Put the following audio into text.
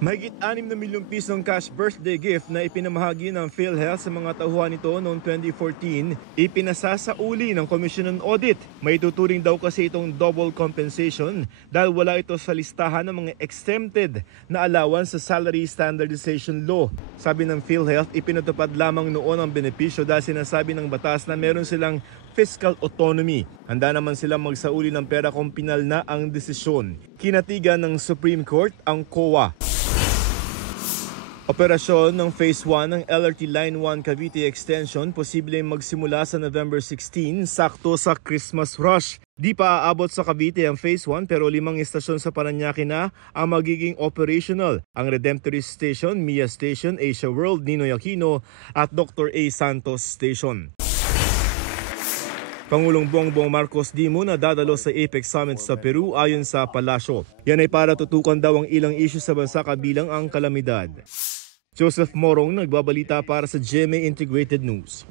Mahigit 6 na milyong pisong cash birthday gift na ipinamahagi ng PhilHealth sa mga tauhan nito noong 2014, ipinasa sa uli ng Commission on Audit. May tuturing daw kasi itong double compensation dahil wala ito sa listahan ng mga exempted na allowance sa Salary Standardization Law. Sabi ng PhilHealth, ipinatupad lamang noon ang benepisyo dahil sinasabi ng batas na meron silang fiscal autonomy. Handa naman silang magsauli ng pera kung pinal na ang desisyon. Kinatigan ng Supreme Court ang COA. Operasyon ng Phase 1 ng LRT Line 1 Cavite Extension posibleng magsimula sa November 16, sakto sa Christmas rush. Di pa aabot sa Cavite ang Phase 1 pero 5 istasyon sa Parañaque na ang magiging operational. Ang Redemptorist Station, Mia Station, Asia World, Ninoy Aquino at Dr. A. Santos Station. Pangulong Bongbong Marcos di muna dadalo sa APEC Summit sa Peru ayon sa Palasyo. Yan ay para tutukan daw ang ilang issue sa bansa kabilang ang kalamidad. Joseph Morong nagbabalita para sa GMA Integrated News.